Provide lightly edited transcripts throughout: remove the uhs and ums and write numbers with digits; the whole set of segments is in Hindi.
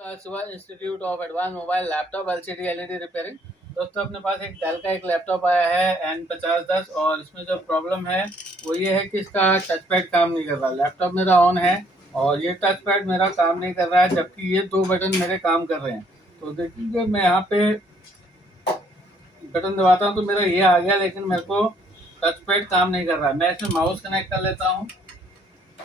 Shiva institute of advance mobile laptop LCD LED repairing. दोस्तों अपने पास एक डेल का एक लैपटॉप आया है N5010 और इसमें जो प्रॉब्लम है वो ये है कि इसका टच पैड काम नहीं कर रहा। लैपटॉप मेरा ऑन है और ये टच पैड मेरा काम नहीं कर रहा है, जबकि ये दो बटन मेरे काम कर रहे हैं। तो देखिए मैं यहाँ पे बटन दबाता हूँ तो मेरा ये आ गया, लेकिन मेरे को टच पैड काम नहीं कर रहा है। मैं इसमें माउस कनेक्ट कर लेता हूँ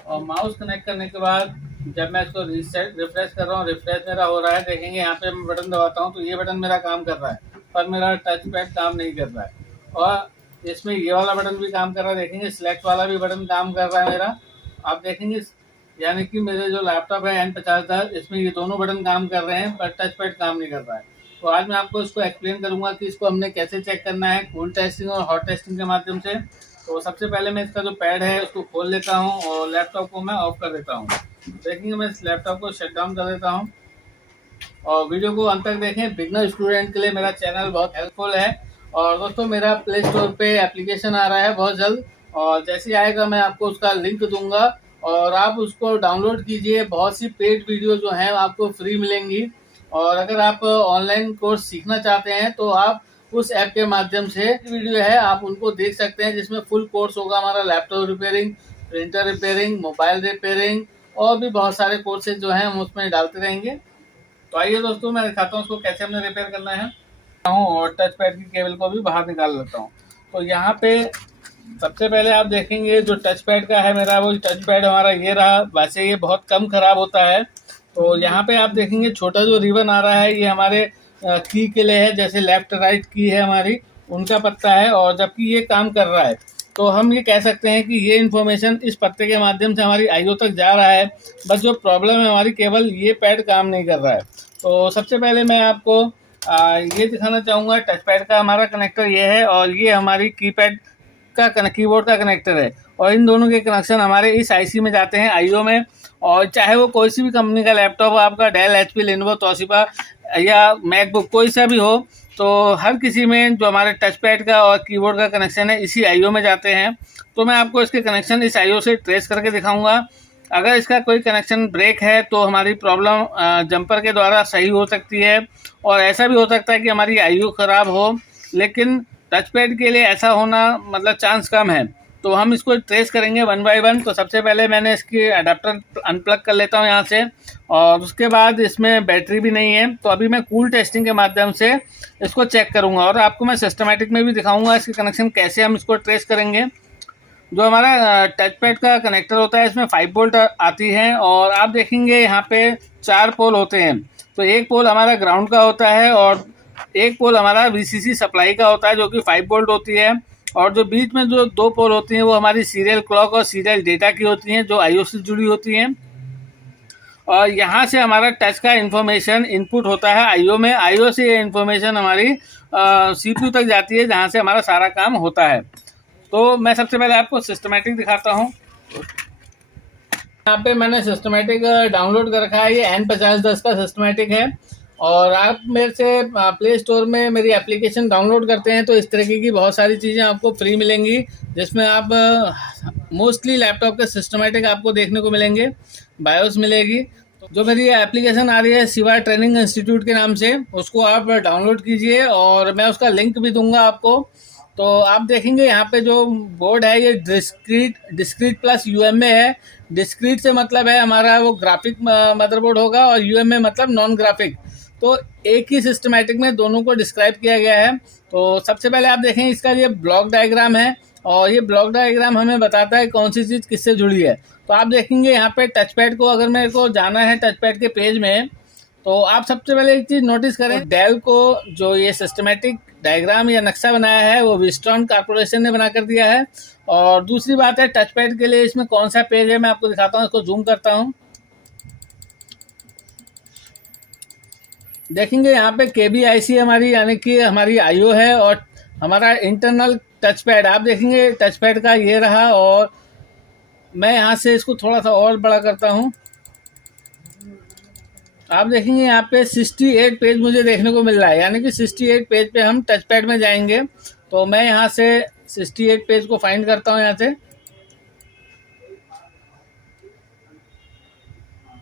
और माउस कनेक्ट करने के बाद जब मैं इसको रिफ्रेश कर रहा हूँ, रिफ्रेश मेरा हो रहा है। देखेंगे यहाँ पे मैं बटन दबाता हूँ तो ये बटन मेरा काम कर रहा है, पर मेरा टच पैड काम नहीं कर रहा है। और इसमें ये वाला बटन भी काम कर रहा है, देखेंगे सिलेक्ट वाला भी बटन काम कर रहा है मेरा। आप देखेंगे यानी कि मेरे जो लैपटॉप है N5010 इसमें ये दोनों बटन काम कर रहे हैं, पर टच पैड काम नहीं कर रहा है। तो आज मैं आपको इसको एक्सप्लेन करूंगा कि इसको हमने कैसे चेक करना है, कूल टेस्टिंग और हॉट टेस्टिंग के माध्यम से। तो सबसे पहले मैं इसका जो पैड है उसको खोल लेता हूँ और लैपटॉप को मैं ऑफ कर देता हूँ। देखेंगे मैं इस लैपटॉप को शट डाउन कर देता हूँ और वीडियो को अंत तक देखें। बिगनर स्टूडेंट के लिए मेरा चैनल बहुत हेल्पफुल है। और दोस्तों मेरा प्ले स्टोर पे एप्लीकेशन आ रहा है बहुत जल्द, और जैसे ही आएगा मैं आपको उसका लिंक दूंगा और आप उसको डाउनलोड कीजिए। बहुत सी पेड वीडियो जो हैं आपको फ्री मिलेंगी, और अगर आप ऑनलाइन कोर्स सीखना चाहते हैं तो आप उस ऐप के माध्यम से वीडियो है आप उनको देख सकते हैं, जिसमें फुल कोर्स होगा हमारा laptop repairing, printer repairing, mobile repairing और भी बहुत सारे कोर्सेज जो हैं हम उसमें डालते रहेंगे। तो आइए दोस्तों मैं दिखाता हूँ उसको कैसे हमने रिपेयर करना है। और टच पैड की केबल को भी बाहर निकाल लेता हूँ। तो यहाँ पे सबसे पहले आप देखेंगे जो टच पैड का है मेरा, वो टच पैड हमारा ये रहा। वैसे ये बहुत कम खराब होता है। तो यहाँ पे आप देखेंगे छोटा जो रिबन आ रहा है ये हमारे की के लिए है, जैसे लेफ्ट राइट की है हमारी उनका पत्ता है, और जबकि ये काम कर रहा है। तो हम ये कह सकते हैं कि ये इन्फॉर्मेशन इस पत्ते के माध्यम से हमारी आईओ तक जा रहा है। बस जो प्रॉब्लम है हमारी केवल ये पैड काम नहीं कर रहा है। तो सबसे पहले मैं आपको ये दिखाना चाहूँगा। टच पैड का हमारा कनेक्टर ये है और ये हमारी कीपैड का कीबोर्ड का कनेक्टर है, और इन दोनों के कनेक्शन हमारे इस आईसी में जाते हैं, आईओ में। और चाहे वो कोई सी भी कंपनी का लैपटॉप हो, आपका डेल, एचपी, लेनोवो, तोशिबा या मैकबुक कोई सा भी हो, तो हर किसी में जो हमारे टच पैड का और कीबोर्ड का कनेक्शन है इसी आईओ में जाते हैं। तो मैं आपको इसके कनेक्शन इस आईओ से ट्रेस करके दिखाऊंगा। अगर इसका कोई कनेक्शन ब्रेक है तो हमारी प्रॉब्लम जंपर के द्वारा सही हो सकती है, और ऐसा भी हो सकता है कि हमारी आईओ ख़राब हो, लेकिन टच पैड के लिए ऐसा होना मतलब चांस कम है। तो हम इसको ट्रेस करेंगे वन बाय वन। तो सबसे पहले मैंने इसकी अडाप्टर अनप्लग कर लेता हूँ यहाँ से, और उसके बाद इसमें बैटरी भी नहीं है। तो अभी मैं कूल टेस्टिंग के माध्यम से इसको चेक करूँगा, और आपको मैं सिस्टमेटिक में भी दिखाऊँगा इसके कनेक्शन कैसे हम इसको ट्रेस करेंगे। जो हमारा टच पैड का कनेक्टर होता है इसमें 5 वोल्ट आती है, और आप देखेंगे यहाँ पे 4 पोल होते हैं। तो एक पोल हमारा ग्राउंड का होता है और एक पोल हमारा वीसीसी सप्लाई का होता है जो कि 5 वोल्ट होती है, और जो बीच में जो 2 पोल होती हैं वो हमारी सीरियल क्लॉक और सीरियल डेटा की होती हैं, जो आईओ से जुड़ी होती हैं। और यहाँ से हमारा टच का इन्फॉर्मेशन इनपुट होता है आईओ में। आईओ से ये इन्फॉर्मेशन हमारी सीपीयू तक जाती है, जहाँ से हमारा सारा काम होता है। तो मैं सबसे पहले आपको सिस्टमेटिक दिखाता हूँ। यहाँ पे मैंने सिस्टमेटिक डाउनलोड कर रखा है, ये N5010 का सिस्टमेटिक है। और आप मेरे से प्ले स्टोर में मेरी एप्लीकेशन डाउनलोड करते हैं तो इस तरीके की बहुत सारी चीज़ें आपको फ्री मिलेंगी, जिसमें आप मोस्टली लैपटॉप के सिस्टमेटिक आपको देखने को मिलेंगे, बायोस मिलेगी। जो मेरी एप्लीकेशन आ रही है शिवा ट्रेनिंग इंस्टीट्यूट के नाम से, उसको आप डाउनलोड कीजिए और मैं उसका लिंक भी दूंगा आपको। तो आप देखेंगे यहाँ पे जो बोर्ड है ये डिस्क्रीट प्लस यूएमए है। डिस्क्रीट से मतलब है हमारा वो ग्राफिक मदरबोर्ड होगा, और यूएमए मतलब नॉन ग्राफिक। तो एक ही सिस्टमेटिक में दोनों को डिस्क्राइब किया गया है। तो सबसे पहले आप देखें इसका ये ब्लॉक डायग्राम है, और ये ब्लॉक डायग्राम हमें बताता है कौन सी चीज़ किससे जुड़ी है। तो आप देखेंगे यहाँ पे टच पैड को अगर मेरे को जाना है टच पैड के पेज में, तो आप सबसे पहले एक चीज़ नोटिस करें, डेल को जो ये सिस्टमेटिक डायग्राम या नक्शा बनाया है वो विस्टॉन कॉर्पोरेशन ने बना कर दिया है। और दूसरी बात है टच पैड के लिए इसमें कौन सा पेज है मैं आपको दिखाता हूँ। इसको जूम करता हूँ, देखेंगे यहाँ पे KBIC हमारी यानी कि हमारी आईओ है, और हमारा इंटरनल टच पैड आप देखेंगे टच पैड का ये रहा। और मैं यहाँ से इसको थोड़ा सा और बड़ा करता हूँ। आप देखेंगे यहाँ पे 68 पेज मुझे देखने को मिल रहा है, यानी कि 68 पेज पे हम टच पैड में जाएंगे। तो मैं यहाँ से 68 पेज को फाइंड करता हूँ। यहाँ से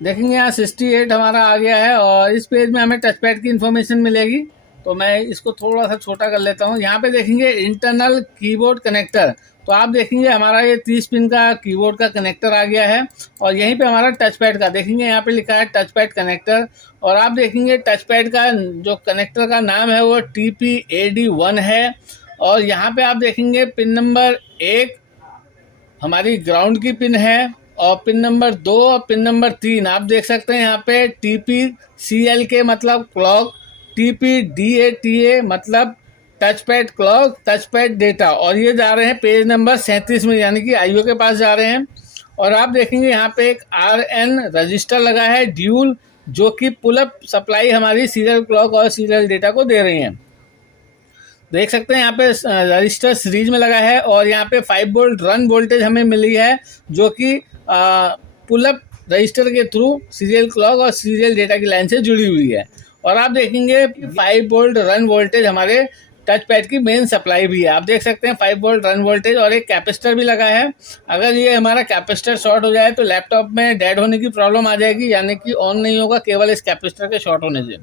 देखेंगे यहाँ 68 हमारा आ गया है और इस पेज में हमें टच पैड की इन्फॉर्मेशन मिलेगी। तो मैं इसको थोड़ा सा छोटा कर लेता हूँ। यहाँ पे देखेंगे इंटरनल कीबोर्ड कनेक्टर, तो आप देखेंगे हमारा ये 30 पिन का कीबोर्ड का कनेक्टर आ गया है और यहीं पे हमारा टच पैड का देखेंगे यहाँ पे लिखा है टच पैड कनेक्टर। और आप देखेंगे टच पैड का जो कनेक्टर का नाम है वो TPAD1 है। और यहाँ पे आप देखेंगे पिन नंबर 1 हमारी ग्राउंड की पिन है और पिन नंबर 2 और पिन नंबर 3 आप देख सकते हैं यहाँ पे TPCLK मतलब क्लॉक, TPDATA मतलब touch pad clock, touch pad data. और ये जा रहे हैं पेज नंबर 37 में, यानी कि आईओ के पास जा रहे हैं। और आप देखेंगे यहाँ पे एक RN रजिस्टर लगा है ड्यूल, जो कि पुल अप सप्लाई हमारी सीरियल क्लॉक और सीरियल डेटा को दे रही हैं। देख सकते हैं यहाँ पे रजिस्टर सीरीज में लगा है और यहाँ पे 5 वोल्ट रन वोल्टेज हमें मिली है, जो कि पुल अप रजिस्टर के थ्रू सीरियल क्लॉक और सीरियल डेटा की लाइन से जुड़ी हुई है। और आप देखेंगे 5 वोल्ट रन वोल्टेज हमारे टच पैड की मेन सप्लाई भी है। आप देख सकते हैं 5 वोल्ट रन वोल्टेज और एक कैपेसिटर भी लगा है। अगर ये हमारा कैपेसिटर शॉर्ट हो जाए तो लैपटॉप में डेड होने की प्रॉब्लम आ जाएगी, यानी कि ऑन नहीं होगा केवल इस कैपेसिटर के शॉर्ट होने से।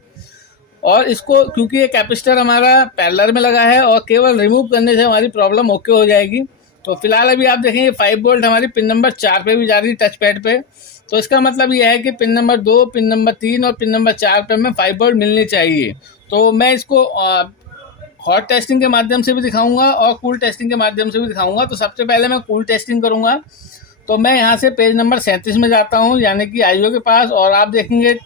और इसको क्योंकि ये कैपेसिटर हमारा पैरेलल में लगा है और केवल रिमूव करने से हमारी प्रॉब्लम ओके हो जाएगी। तो फिलहाल अभी आप देखेंगे 5 वोल्ट हमारी पिन नंबर 4 पे भी जा रही है टच पैड पे। तो इसका मतलब ये है कि पिन नंबर 2, पिन नंबर 3 और पिन नंबर 4 पे हमें 5 वोल्ट मिलनी चाहिए। तो मैं इसको हॉट टेस्टिंग के माध्यम से भी दिखाऊंगा और कूल टेस्टिंग के माध्यम से भी दिखाऊंगा। तो सबसे पहले मैं कूल टेस्टिंग करूंगा। तो मैं यहाँ से पेज नंबर 37 में जाता हूँ, यानी कि आईओ के पास, और आप देखेंगे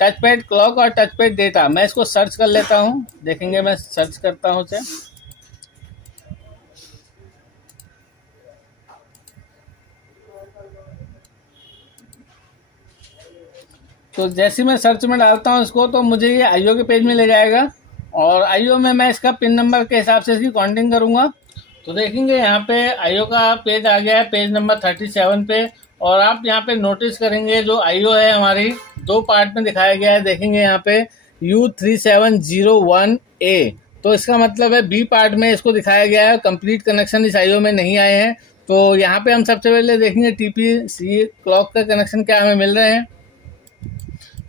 टच पैड क्लॉक और टच पैड डेटा। मैं इसको सर्च कर लेता हूँ, देखेंगे मैं सर्च करता हूँ इसे। तो जैसे मैं सर्च में डालता हूँ इसको, तो मुझे ये आईओ के पेज में ले जाएगा और आईओ में मैं इसका पिन नंबर के हिसाब से इसकी काउंटिंग करूँगा। तो देखेंगे यहाँ पे आईओ का पेज आ गया है पेज नंबर 37 पे। और आप यहाँ पे नोटिस करेंगे जो आईओ है हमारी 2 पार्ट में दिखाया गया है। देखेंगे यहाँ पे U3701A, तो इसका मतलब है बी पार्ट में इसको दिखाया गया है। कंप्लीट कनेक्शन इस आईओ में नहीं आए हैं। तो यहाँ पे हम सबसे पहले देखेंगे TPC क्लॉक का कनेक्शन क्या हमें मिल रहे हैं।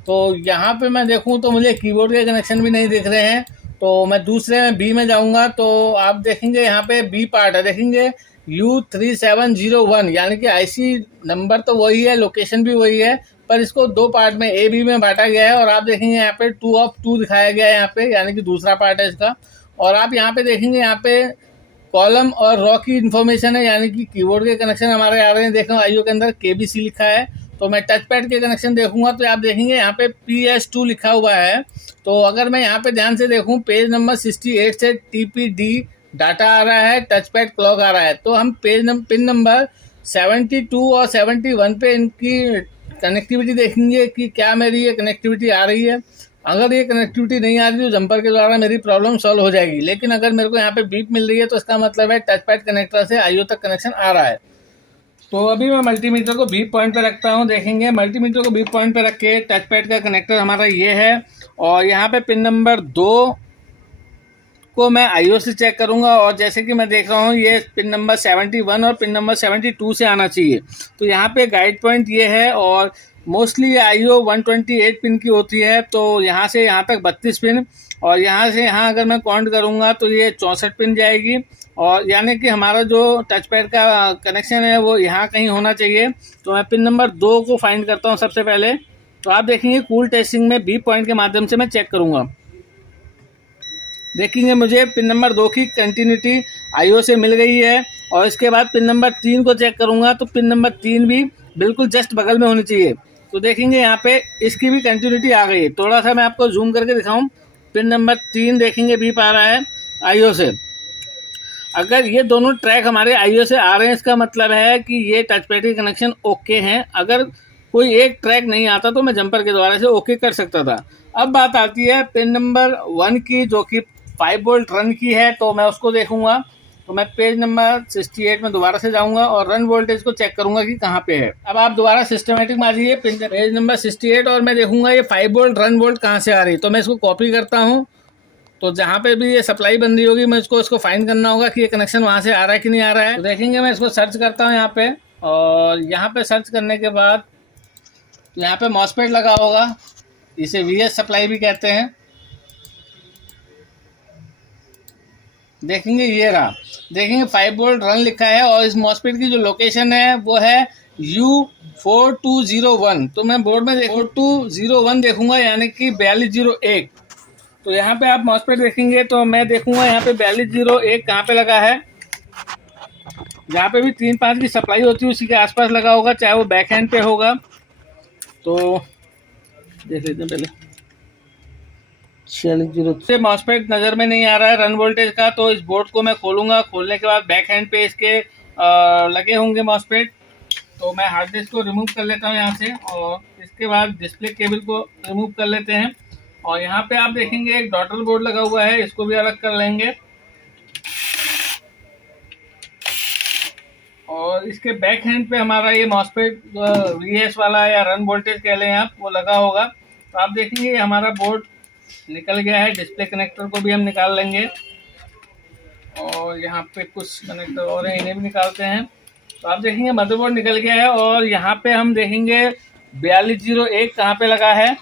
तो यहाँ पे मैं देखूँ तो मुझे कीबोर्ड के कनेक्शन भी नहीं दिख रहे हैं। तो मैं दूसरे में बी में जाऊँगा, तो आप देखेंगे यहाँ पे बी पार्ट है, देखेंगे U3701, यानी कि आईसी नंबर तो वही है, लोकेशन भी वही है, पर इसको 2 पार्ट में ए बी में बांटा गया है। और आप देखेंगे यहाँ पे 2 of 2 दिखाया गया है यहाँ पे, यानी कि दूसरा पार्ट है इसका। और आप यहाँ पे देखेंगे यहाँ पे कॉलम और रॉ की इन्फॉर्मेशन है, यानी कि कीबोर्ड के कनेक्शन हमारे आ रहे हैं। देखो आईओ के अंदर KBC लिखा है। तो मैं टच पैड के कनेक्शन देखूंगा तो आप देखेंगे यहाँ पे PS2 लिखा हुआ है। तो अगर मैं यहाँ पे ध्यान से देखूं, पेज नंबर 68 से TPD डाटा आ रहा है, टच पैड क्लॉक आ रहा है। तो हम पिन नंबर 72 और 71 पे इनकी कनेक्टिविटी देखेंगे कि क्या मेरी ये कनेक्टिविटी आ रही है। अगर ये कनेक्टिविटी नहीं आ रही तो जंपर के द्वारा मेरी प्रॉब्लम सॉल्व हो जाएगी। लेकिन अगर मेरे को यहाँ पे बीप मिल रही है तो इसका मतलब है टच पैड कनेक्टर से आईओ तक कनेक्शन आ रहा है। तो अभी मैं मल्टीमीटर को बीप पॉइंट पे रखता हूँ। देखेंगे मल्टीमीटर को बीप पॉइंट पे रख के टच पैड का कनेक्टर हमारा ये है और यहाँ पे पिन नंबर 2 को मैं आईओ से चेक करूँगा। और जैसे कि मैं देख रहा हूँ ये पिन नंबर 71 और पिन नंबर 72 से आना चाहिए। तो यहाँ पे गाइड पॉइंट ये है और मोस्टली ये आईओ 128 पिन की होती है। तो यहाँ से यहाँ तक 32 पिन और यहाँ से यहाँ अगर मैं काउंट करूँगा तो ये 64 पिन जाएगी। और यानी कि हमारा जो टच पैड का कनेक्शन है वो यहाँ कहीं होना चाहिए। तो मैं पिन नंबर 2 को फाइंड करता हूँ सबसे पहले। तो आप देखेंगे कूल टेस्टिंग में बी पॉइंट के माध्यम से मैं चेक करूँगा। देखेंगे मुझे पिन नंबर 2 की कंटिन्यूटी आईओ से मिल गई है। और इसके बाद पिन नंबर 3 को चेक करूँगा तो पिन नंबर 3 भी बिल्कुल जस्ट बगल में होनी चाहिए। तो देखेंगे यहाँ पे इसकी भी कंटिन्यूटी आ गई है। थोड़ा सा मैं आपको जूम करके दिखाऊँ, पिन नंबर 3 देखेंगे बीप आ रहा है आईओ से। अगर ये दोनों ट्रैक हमारे आईओ से आ रहे हैं इसका मतलब है कि ये टच पैड के कनेक्शन ओके हैं। अगर कोई एक ट्रैक नहीं आता तो मैं जंपर के द्वारा से ओके कर सकता था। अब बात आती है पिन नंबर 1 की, जो कि 5 वोल्ट रन की है। तो मैं उसको देखूंगा। तो मैं पेज नंबर 68 में दोबारा से जाऊंगा और रन वोल्टेज को चेक करूंगा कि कहाँ पे है। अब आप दोबारा सिस्टमेटिक मारिए पेज नंबर 68 और मैं देखूंगा ये 5 वोल्ट रन वोल्ट कहाँ से आ रही है। तो मैं इसको कॉपी करता हूँ। तो जहाँ पे भी ये सप्लाई बन रही होगी मैं इसको फाइंड करना होगा कि ये कनेक्शन वहाँ से आ रहा है कि नहीं आ रहा है। तो देखेंगे मैं इसको सर्च करता हूँ यहाँ पे, और यहाँ पे सर्च करने के बाद तो यहाँ पे मॉसफेट लगा होगा, इसे वीएस सप्लाई भी कहते हैं। देखेंगे ये रहा, देखेंगे 5 वोल्ट रन लिखा है और इस मॉसफेट की जो लोकेशन है वो है U4201। तो मैं बोर्ड में 4201 देखूंगा, यानी कि 4201। तो यहाँ पे आप मॉसफेट देखेंगे तो मैं देखूंगा यहाँ पे 4201 कहाँ पे लगा है। जहाँ पे भी 3-5 की सप्लाई होती है उसी के आसपास लगा होगा, चाहे वो बैक हैंड पे होगा। तो देख लेते हैं पहले। 46 से मॉसफेट नज़र में नहीं आ रहा है रन वोल्टेज का, तो इस बोर्ड को मैं खोलूंगा। खोलने के बाद बैक हैंड पे इसके लगे होंगे मॉसफेट। तो मैं हार्ड डिस्क को रिमूव कर लेता हूँ यहाँ से, और इसके बाद डिस्प्ले केबल को रिमूव कर लेते हैं। और यहाँ पे आप देखेंगे एक डॉटर बोर्ड लगा हुआ है, इसको भी अलग कर लेंगे। और इसके बैक हैंड पे हमारा ये मॉसफेट वीएस वाला या रन वोल्टेज कह लें आप, वो लगा होगा। तो आप देखेंगे हमारा बोर्ड निकल गया है। डिस्प्ले कनेक्टर को भी हम निकाल लेंगे, और यहाँ पे कुछ कनेक्टर और हैं, इन्हें भी निकालते हैं। तो आप देखेंगे मदरबोर्ड निकल गया है, और यहाँ पे हम देखेंगे 4201 कहाँ पे लगा है।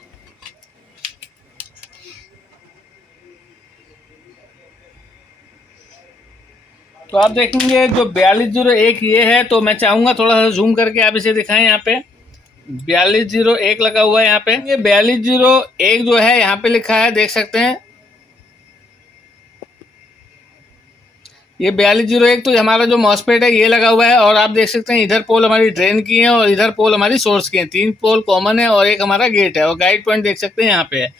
तो आप देखेंगे जो 4201 ये है, तो मैं चाहूंगा थोड़ा सा जूम करके आप इसे दिखाएं। यहाँ पे 4201 लगा हुआ है। यहाँ पे ये 4201 जो है यहाँ पे लिखा है, देख सकते हैं। ये 4201 तो हमारा जो मॉसफेट है ये लगा हुआ है, और आप देख सकते हैं इधर पोल हमारी ड्रेन की है और इधर पोल हमारी सोर्स की है। 3 पोल कॉमन है और एक हमारा गेट है, और गाइड पॉइंट देख सकते हैं यहाँ पे है।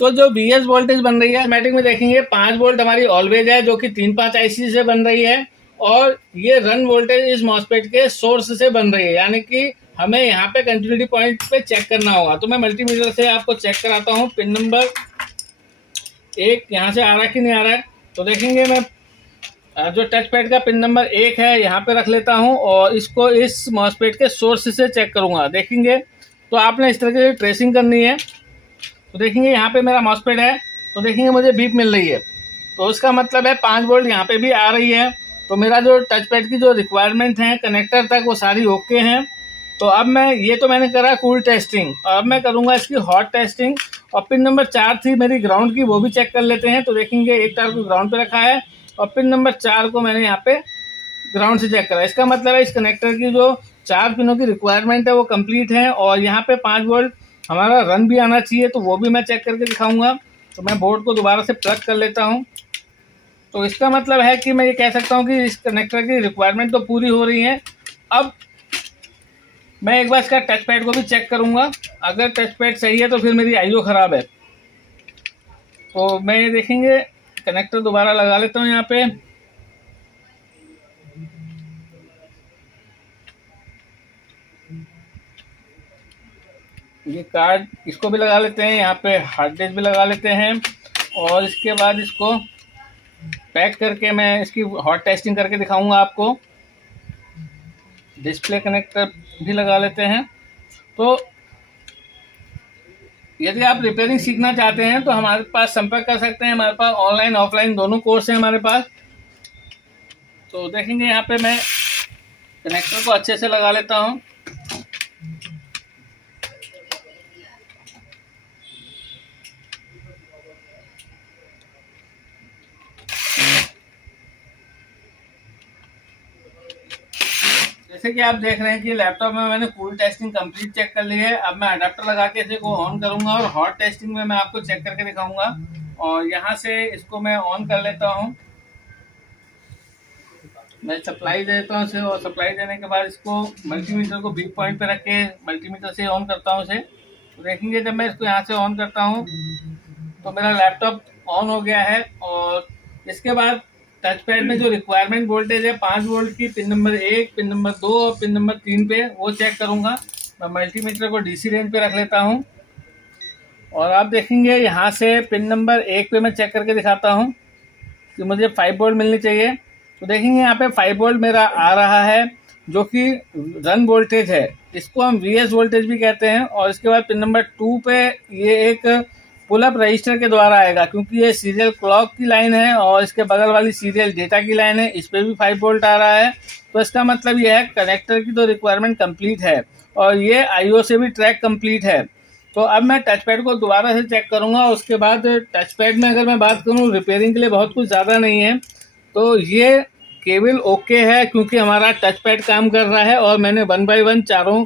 तो जो वीएस वोल्टेज बन रही है मैटिक में देखेंगे 5 वोल्ट हमारी ऑलवेज है, जो कि 3-5 आईसी से बन रही है। और ये रन वोल्टेज इस मॉसफेट के सोर्स से बन रही है, यानी कि हमें यहाँ पे कंटिन्यूटी पॉइंट पे चेक करना होगा। तो मैं मल्टीमीटर से आपको चेक कराता हूँ। पिन नंबर 1 यहाँ से आ रहा है कि नहीं आ रहा है। तो देखेंगे मैं जो टच पैड का पिन नंबर 1 है यहाँ पे रख लेता हूँ, और इसको इस मॉसफेट के सोर्स से चेक करूँगा। देखेंगे तो आपने इस तरीके से ट्रेसिंग करनी है। तो देखेंगे यहाँ पे मेरा मॉसफेट है, तो देखेंगे मुझे बीप मिल रही है, तो उसका मतलब है 5 वोल्ट यहाँ पे भी आ रही है। तो मेरा जो टच पैड की जो रिक्वायरमेंट है कनेक्टर तक वो सारी ओके हैं। तो अब मैं ये तो मैंने करा कूल टेस्टिंग, अब मैं करूँगा इसकी हॉट टेस्टिंग। और पिन नंबर 4 थी मेरी ग्राउंड की, वो भी चेक कर लेते हैं। तो देखेंगे एक तार को ग्राउंड पे रखा है और पिन नंबर 4 को मैंने यहाँ पे ग्राउंड से चेक करा। इसका मतलब है इस कनेक्टर की जो 4 पिनों की रिक्वायरमेंट है वो कंप्लीट है, और यहाँ पे 5 वोल्ट हमारा रन भी आना चाहिए, तो वो भी मैं चेक करके दिखाऊंगा। तो मैं बोर्ड को दोबारा से प्लग कर लेता हूँ। तो इसका मतलब है कि मैं ये कह सकता हूँ कि इस कनेक्टर की रिक्वायरमेंट तो पूरी हो रही है। अब मैं एक बार इसका टच पैड को भी चेक करूँगा। अगर टच पैड सही है तो फिर मेरी आईओ ख़राब है। तो मैं ये देखेंगे कनेक्टर दोबारा लगा लेता हूँ यहाँ पे। ये कार्ड इसको भी लगा लेते हैं, यहाँ पे हार्ड डिस्क भी लगा लेते हैं, और इसके बाद इसको पैक करके मैं इसकी हॉट टेस्टिंग करके दिखाऊंगा आपको। डिस्प्ले कनेक्टर भी लगा लेते हैं। तो यदि आप रिपेयरिंग सीखना चाहते हैं तो हमारे पास संपर्क कर सकते हैं। हमारे पास ऑनलाइन ऑफलाइन दोनों कोर्स हैं हमारे पास। तो देखेंगे यहाँ पे मैं कनेक्टर को अच्छे से लगा लेता हूँ। जैसे कि आप देख रहे हैं कि लैपटॉप में मैंने फुल टेस्टिंग कंप्लीट चेक कर ली है। अब मैं अडेप्टर लगा के इसे को ऑन करूंगा, और हॉट टेस्टिंग में मैं आपको चेक करके दिखाऊंगा। और यहाँ से इसको मैं ऑन कर लेता हूँ। मैं सप्लाई देता हूँ इसे, और सप्लाई देने के बाद इसको मल्टीमीटर को बीप पॉइंट पे रख के मल्टीमीटर से ऑन करता हूँ इसे। तो देखेंगे जब मैं इसको यहाँ से ऑन करता हूँ तो मेरा लैपटॉप ऑन हो गया है। और इसके बाद टच पैड में जो रिक्वायरमेंट वोल्टेज है 5 वोल्ट की, पिन नंबर 1, पिन नंबर 2 और पिन नंबर 3 पे वो चेक करूंगा। मैं मल्टीमीटर को डीसी रेंज पे रख लेता हूं, और आप देखेंगे यहाँ से पिन नंबर 1 पे मैं चेक करके दिखाता हूं कि मुझे 5 वोल्ट मिलनी चाहिए। तो देखेंगे यहाँ पे 5 वोल्ट मेरा आ रहा है, जो कि रन वोल्टेज है। इसको हम वीएस वोल्टेज भी कहते हैं। और इसके बाद पिन नंबर 2 पे ये एक पुल अप रजिस्टर के द्वारा आएगा, क्योंकि ये सीरियल क्लॉक की लाइन है और इसके बगल वाली सीरियल डेटा की लाइन है, इस पे भी 5 वोल्ट आ रहा है। तो इसका मतलब ये है कनेक्टर की तो रिक्वायरमेंट कंप्लीट है। और ये IO से भी ट्रैक कंप्लीट है। तो अब मैं टच पैड को दोबारा से चेक करूँगा। उसके बाद टच पैड में अगर मैं बात करूँ, रिपेयरिंग के लिए बहुत कुछ ज़्यादा नहीं है। तो ये केबल ओके है क्योंकि हमारा टच पैड काम कर रहा है और मैंने 1 बाय 1 चारों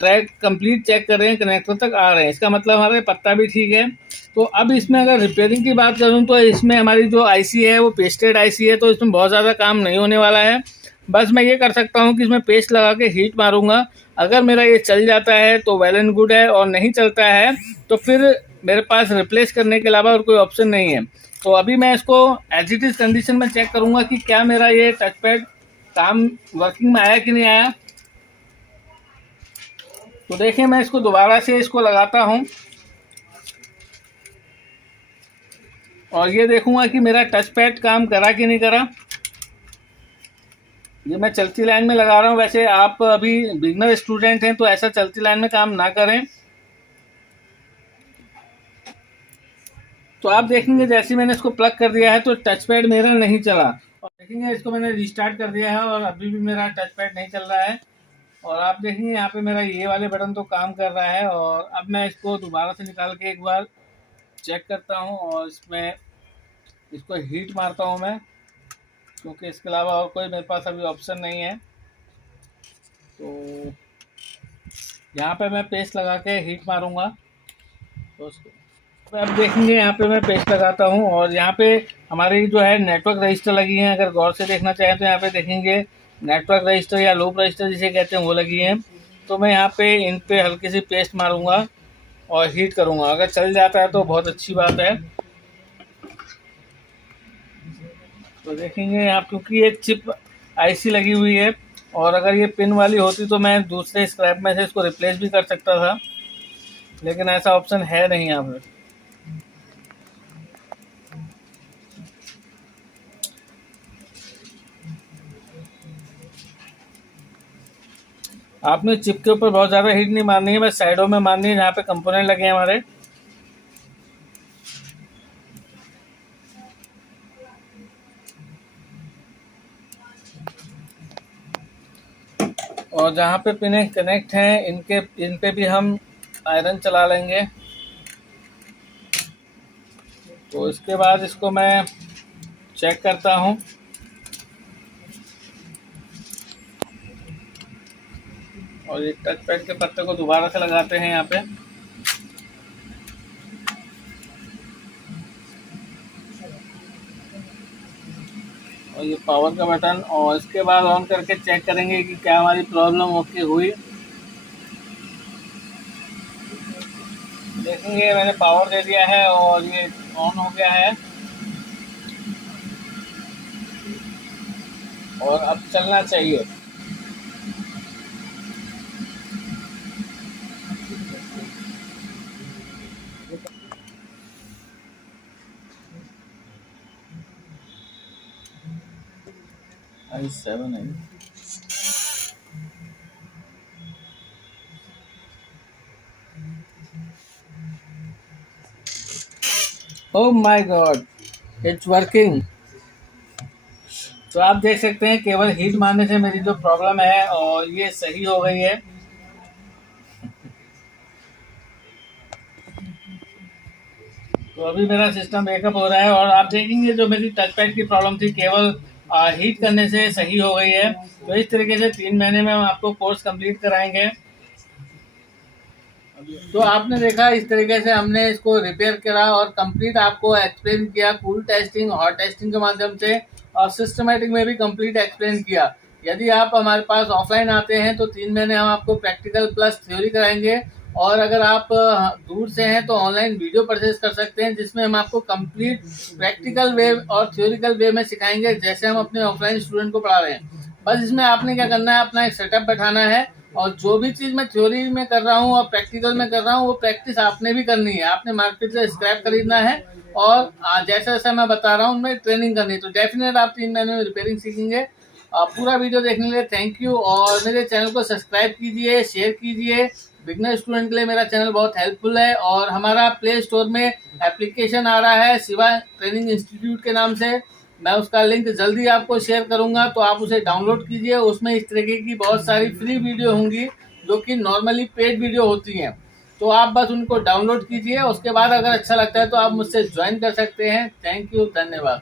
ट्रैक कंप्लीट चेक कर रहे हैं, कनेक्टर तक आ रहे हैं। इसका मतलब हमारे पत्ता भी ठीक है। तो अब इसमें अगर रिपेयरिंग की बात करूं तो इसमें हमारी जो आईसी है वो पेस्टेड आईसी है, तो इसमें बहुत ज़्यादा काम नहीं होने वाला है। बस मैं ये कर सकता हूं कि इसमें पेस्ट लगा के हीट मारूंगा। अगर मेरा ये चल जाता है तो वेल एंड गुड है, और नहीं चलता है तो फिर मेरे पास रिप्लेस करने के अलावा और कोई ऑप्शन नहीं है। तो अभी मैं इसको एज इट इज़ कंडीशन में चेक करूंगा कि क्या मेरा ये टच पैड काम वर्किंग में आया कि नहीं आया। तो देखिए, मैं इसको दोबारा से इसको लगाता हूं और ये देखूंगा कि मेरा टच पैड काम करा कि नहीं करा। ये मैं चलती लाइन में लगा रहा हूँ। वैसे आप अभी बिगनर स्टूडेंट हैं तो ऐसा चलती लाइन में काम ना करें। तो आप देखेंगे जैसे मैंने इसको प्लग कर दिया है तो टच पैड मेरा नहीं चला, और देखेंगे इसको मैंने रिस्टार्ट कर दिया है और अभी भी मेरा टच पैड नहीं चल रहा है। और आप देखेंगे यहाँ पे मेरा ये वाले बटन तो काम कर रहा है। और अब मैं इसको दोबारा से निकाल के एक बार चेक करता हूँ और इसमें इसको हीट मारता हूँ मैं, क्योंकि इसके अलावा और कोई मेरे पास अभी ऑप्शन नहीं है। तो यहाँ पे मैं पेस्ट लगा के हीट मारूंगा। तो अब देखेंगे यहाँ पे मैं पेस्ट लगाता हूँ और यहाँ पे हमारी जो है नेटवर्क रजिस्टर लगी है। अगर गौर से देखना चाहें तो यहाँ पे देखेंगे नेटवर्क रजिस्टर या लूप रजिस्टर जिसे कहते हैं वो लगी है। तो मैं यहाँ पे इन पे हल्की सी पेस्ट मारूंगा और हीट करूंगा। अगर चल जाता है तो बहुत अच्छी बात है। तो देखेंगे यहाँ क्योंकि एक चिप आईसी लगी हुई है, और अगर ये पिन वाली होती तो मैं दूसरे स्क्रैप में से इसको रिप्लेस भी कर सकता था, लेकिन ऐसा ऑप्शन है नहीं यहाँ पर। आपने चिप के ऊपर बहुत ज़्यादा हीट नहीं मारनी है, बस साइडों में मारनी है जहाँ पे कंपोनेंट लगे हैं हमारे। और जहाँ पे पिनें कनेक्ट हैं इन पे भी हम आयरन चला लेंगे। तो इसके बाद इसको मैं चेक करता हूँ। और ये टच पैड के पत्ते को दोबारा से लगाते हैं यहाँ पे। और ये पावर का बटन, और इसके बाद ऑन करके चेक करेंगे कि क्या हमारी प्रॉब्लम ओके हुई। देखेंगे मैंने पावर दे दिया है और ये ऑन हो गया है और अब चलना चाहिए। i7 है। Oh my God, it's working. तो आप देख सकते हैं केवल हीट मारने से मेरी जो प्रॉब्लम है और ये सही हो गई है। तो अभी मेरा सिस्टम बैकअप हो रहा है और आप देखेंगे जो मेरी टच पैड की प्रॉब्लम थी केवल हीट करने से सही हो गई है। तो इस तरीके से 3 महीने में हम आपको कोर्स कंप्लीट कराएंगे। तो आपने देखा इस तरीके से हमने इसको रिपेयर करा और कंप्लीट आपको एक्सप्लेन किया, कूल टेस्टिंग, हॉट टेस्टिंग के माध्यम से, और सिस्टमेटिक में भी कंप्लीट एक्सप्लेन किया। यदि आप हमारे पास ऑफलाइन आते हैं तो 3 महीने हम आपको प्रैक्टिकल प्लस थ्योरी कराएंगे, और अगर आप दूर से हैं तो ऑनलाइन वीडियो परचेज कर सकते हैं जिसमें हम आपको कंप्लीट प्रैक्टिकल वे और थ्योरिकल वे में सिखाएंगे जैसे हम अपने ऑफलाइन स्टूडेंट को पढ़ा रहे हैं। बस इसमें आपने क्या करना है, अपना एक सेटअप बैठाना है, और जो भी चीज़ मैं थ्योरी में कर रहा हूँ और प्रैक्टिकल में कर रहा हूँ वो प्रैक्टिस आपने भी करनी है। आपने मार्केट से स्क्रैप खरीदना है और जैसा जैसा मैं बता रहा हूँ उनमें ट्रेनिंग करनी है। तो डेफिनेट आप 3 महीने में रिपेयरिंग सीखेंगे। पूरा वीडियो देखने के लिए थैंक यू, और मेरे चैनल को सब्सक्राइब कीजिए, शेयर कीजिए। बिगनर स्टूडेंट के लिए मेरा चैनल बहुत हेल्पफुल है, और हमारा प्ले स्टोर में एप्लीकेशन आ रहा है शिवा ट्रेनिंग इंस्टीट्यूट के नाम से। मैं उसका लिंक जल्दी आपको शेयर करूंगा, तो आप उसे डाउनलोड कीजिए। उसमें इस तरीके की बहुत सारी फ्री वीडियो होंगी जो कि नॉर्मली पेड वीडियो होती हैं। तो आप बस उनको डाउनलोड कीजिए, उसके बाद अगर अच्छा लगता है तो आप मुझसे ज्वाइन कर सकते हैं। थैंक यू, धन्यवाद।